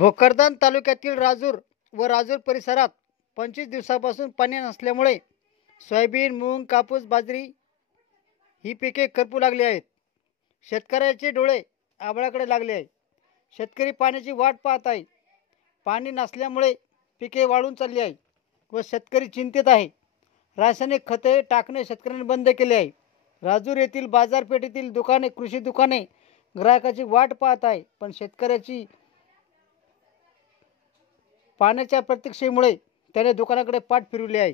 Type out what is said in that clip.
भोकरदन तालुक्यातील राजूर व राजूर परिसरात 25 दिवसापासून पाणी नसल्यामुळे सोयाबीन, मूग, कापूस, बाजरी ही पिके करपू लागली आहेत. शेतकऱ्याचे डोळे आभाळाकडे लागले आहे. शेतकरी पाण्याची वाट पाहत आहे. पाणी नसल्यामुळे पिके वाळून चालली आहे व शेतकरी चिंतित आहे. रासायनिक खते टाकणे शेतकऱ्यांनी बंद केले आहे. राजूर येथील बाजारपेठेतील दुकाने, कृषी दुकाने ग्राहकाची वाट पाहत आहे, पण शेतकऱ्याची पाण्याच्या प्रतीक्षेमुळे त्याने दुकानाकडे पाठ फिरवली आहे.